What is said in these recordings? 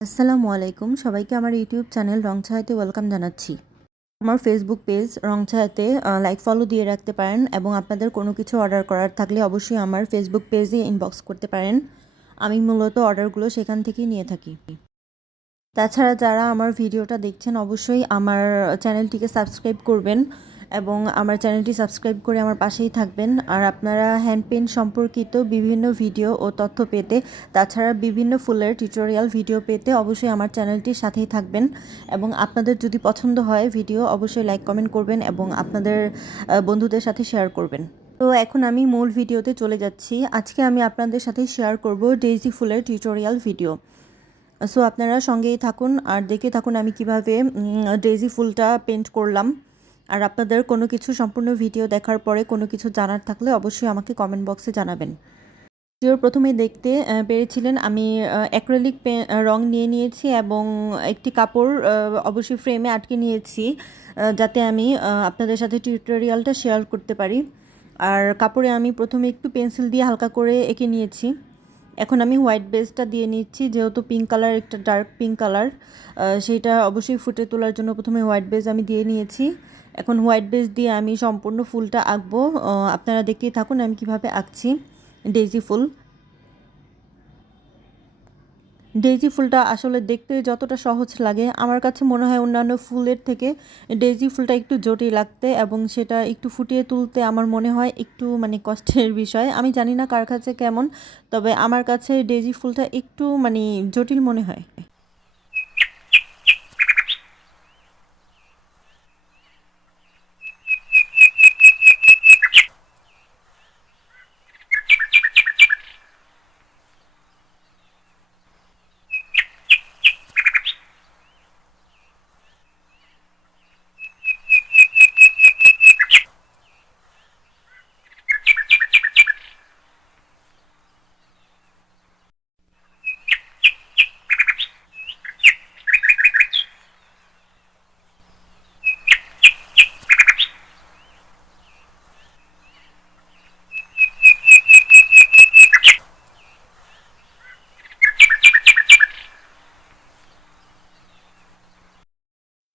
আসসালামু আলাইকুম সবাইকে আমার ইউটিউব চ্যানেল রং ছায়াতে ওয়েলকাম জানাচ্ছি। আমার ফেসবুক পেজ রং ছায়াতে লাইক ফলো দিয়ে রাখতে পারেন এবং আপনাদের কোনো কিছু অর্ডার করার থাকলে অবশ্যই আমার ফেসবুক পেজে ইনবক্স করতে পারেন। আমি মূলত অর্ডারগুলো সেখান থেকেই নিয়ে থাকি। তাছাড়া যারা আমার ভিডিওটা দেখছেন অবশ্যই আমার চ্যানেলটিকে সাবস্ক্রাইব করবেন এবং আমার চ্যানেলটি সাবস্ক্রাইব করে আমার পাশেই থাকবেন। আর আপনারা হ্যান্ড পেন সম্পর্কিত বিভিন্ন ভিডিও ও তথ্য পেতে, তাছাড়া বিভিন্ন ফুলের টিউটোরিয়াল ভিডিও পেতে অবশ্যই আমার চ্যানেলটির সাথেই থাকবেন। এবং আপনাদের যদি পছন্দ হয় ভিডিও অবশ্যই লাইক কমেন্ট করবেন এবং আপনাদের বন্ধুদের সাথে শেয়ার করবেন। তো এখন আমি মূল ভিডিওতে চলে যাচ্ছি। আজকে আমি আপনাদের সাথে শেয়ার করব ডেইজি ফুলের টিউটোরিয়াল ভিডিও। সো আপনারা সঙ্গেই থাকুন আর দেখতে থাকুন আমি কিভাবে ডেইজি ফুলটা পেন্ট করলাম। আর আপনাদের কোনো কিছু সম্পূর্ণ ভিডিও দেখার পরে কোনো কিছু জানার থাকলে অবশ্যই আমাকে কমেন্ট বক্সে জানাবেন। ভিডিওর প্রথমেই দেখতে পেরেছিলেন আমি অ্যাক্রিলিক রং নিয়ে নিয়েছি এবং একটি কাপড় অবশ্যই ফ্রেমে আটকে নিয়েছি যাতে আমি আপনাদের সাথে টিউটোরিয়ালটা শেয়ার করতে পারি। আর কাপড়ে আমি প্রথমে একটু পেন্সিল দিয়ে হালকা করে এঁকে নিয়েছি। এখন আমি হোয়াইট বেসটা দিয়ে নিচ্ছি, যেহেতু পিঙ্ক কালার, একটা ডার্ক পিঙ্ক কালার, সেইটা অবশ্যই ফুটে তোলার জন্য প্রথমে হোয়াইট বেস আমি দিয়ে নিয়েছি। এখন হোয়াইট বেস দিয়ে আমি সম্পূর্ণ ফুলটা আঁকবো। আপনারা দেখতেই থাকুন আমি কিভাবে আঁকছি ডেইজি ফুল। ডেইজি ফুলটা আসলে দেখতে যতটা সহজ লাগে আমার কাছে মনে হয় অন্যান্য ফুলের থেকে ডেইজি ফুলটা একটু জটিল লাগতে এবং সেটা একটু ফুটিয়ে তুলতে আমার মনে হয় একটু কষ্টের বিষয়। আমি জানি না কার কাছে কেমন, তবে আমার কাছে ডেইজি ফুলটা একটু জটিল মনে হয়।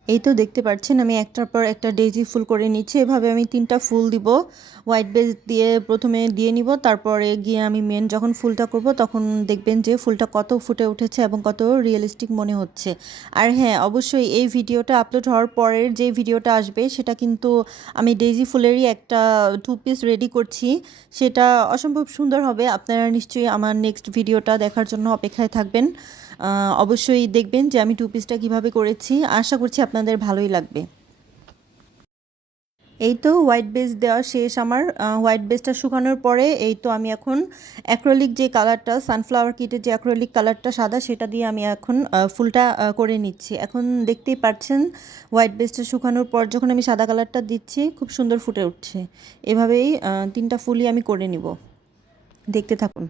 এই তো দেখতে পাচ্ছেন আমি একটার পর একটা ডেইজি ফুল করে নিচ্ছি। এভাবে আমি 3টা ফুল দিব, হোয়াইট বেস দিয়ে প্রথমে দিয়ে নিব, তারপরে গিয়ে আমি মেন যখন ফুলটা করব তখন দেখবেন যে ফুলটা কত ফুটে উঠেছে এবং কত রিয়েলিস্টিক মনে হচ্ছে। আর হ্যাঁ, অবশ্যই এই ভিডিওটা আপলোড হওয়ার পরের যে ভিডিওটা আসবে সেটা কিন্তু আমি ডেইজি ফুলেরই একটা 2 পিস রেডি করছি। সেটা অসম্ভব সুন্দর হবে। আপনারা নিশ্চয়ই আমার নেক্সট ভিডিওটা দেখার জন্য অপেক্ষায় থাকবেন। অবশ্যই দেখবেন যে আমি 2 পিসটা কীভাবে করেছি। আশা করছি আপনাদের ভালোই লাগবে। এই তো হোয়াইট বেস দেওয়া শেষ আমার। হোয়াইট বেসটা শুকানোর পরে এই তো আমি এখন অ্যাক্রিলিক যে কালারটা, সানফ্লাওয়ার কিটের যে অ্যাক্রিলিক কালারটা সাদা, সেটা দিয়ে আমি এখন ফুলটা করে নিচ্ছি। এখন দেখতেই পাচ্ছেন হোয়াইট বেসটা শুকানোর পর যখন আমি সাদা কালারটা দিচ্ছি খুব সুন্দর ফুটে উঠছে। এভাবেই 3টা ফুলই আমি করে নিব। দেখতে থাকুন।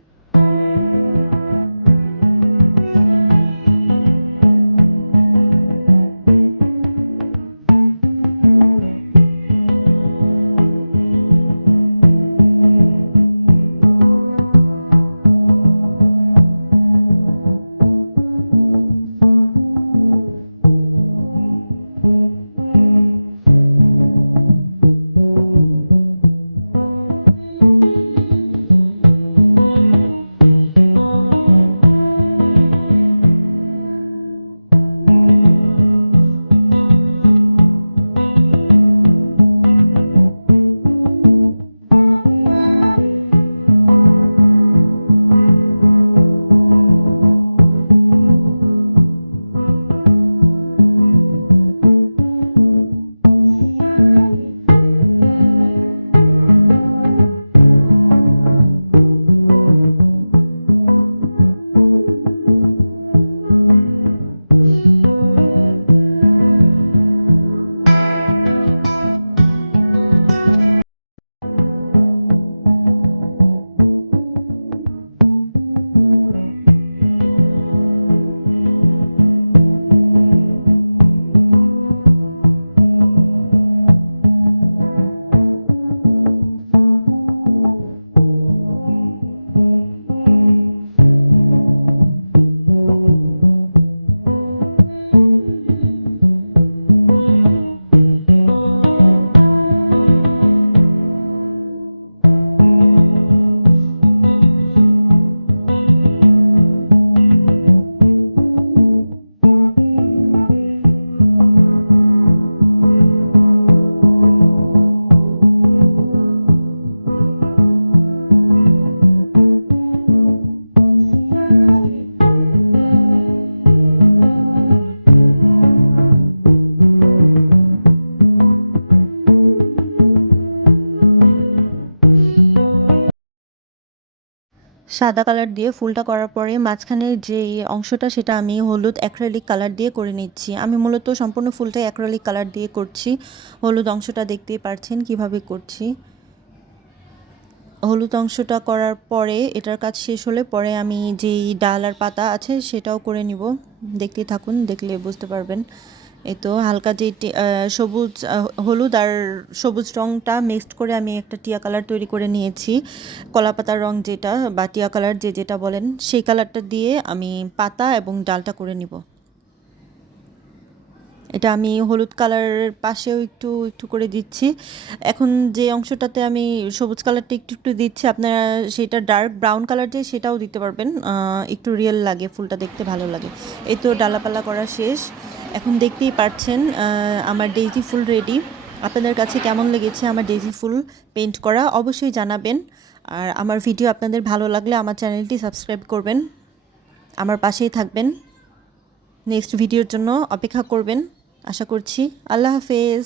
সাদা কালার দিয়ে ফুলটা করার পরে মাঝখানের যে অংশটা সেটা আমি হলুদ অ্যাক্রিলিক কালার দিয়ে করে নিচ্ছি। আমি মূলত সম্পূর্ণ ফুলটাই অ্যাক্রিলিক কালার দিয়ে করছি। হলুদ অংশটা দেখতেই পারছেন কিভাবে করছি। হলুদ অংশটা করার পরে এটার কাজ শেষ হলে পরে আমি যেই ডাল আর পাতা আছে সেটাও করে নিব। দেখতেই থাকুন, দেখলে বুঝতে পারবেন। এই তো হালকা যে সবুজ হলুদ আর সবুজ রঙটা মিক্সড করে আমি একটা টিয়া কালার তৈরি করে নিয়েছি। কলা পাতার রং যেটা বা টিয়া কালার যেটা বলেন সেই কালারটা দিয়ে আমি পাতা এবং ডালটা করে নিব। এটা আমি হলুদ কালারের পাশেও একটু একটু করে দিচ্ছি। এখন যে অংশটাতে আমি সবুজ কালারটা একটু একটু দিচ্ছি, আপনারা সেটা ডার্ক ব্রাউন কালার যে সেটাও দিতে পারবেন, একটু রিয়েল লাগে, ফুলটা দেখতে ভালো লাগে। এই তো ডালাপালা করা শেষ। এখন দেখতেই পাচ্ছেন আমার ডেইজি ফুল রেডি। আপনাদের কাছে কেমন লেগেছে আমার ডেইজি ফুল পেইন্ট করা অবশ্যই জানাবেন। আর আমার ভিডিও আপনাদের ভালো লাগলে আমার চ্যানেলটি সাবস্ক্রাইব করবেন, আমার পাশেই থাকবেন, নেক্সট ভিডিওর জন্য অপেক্ষা করবেন আশা করছি। আল্লাহ হাফেজ।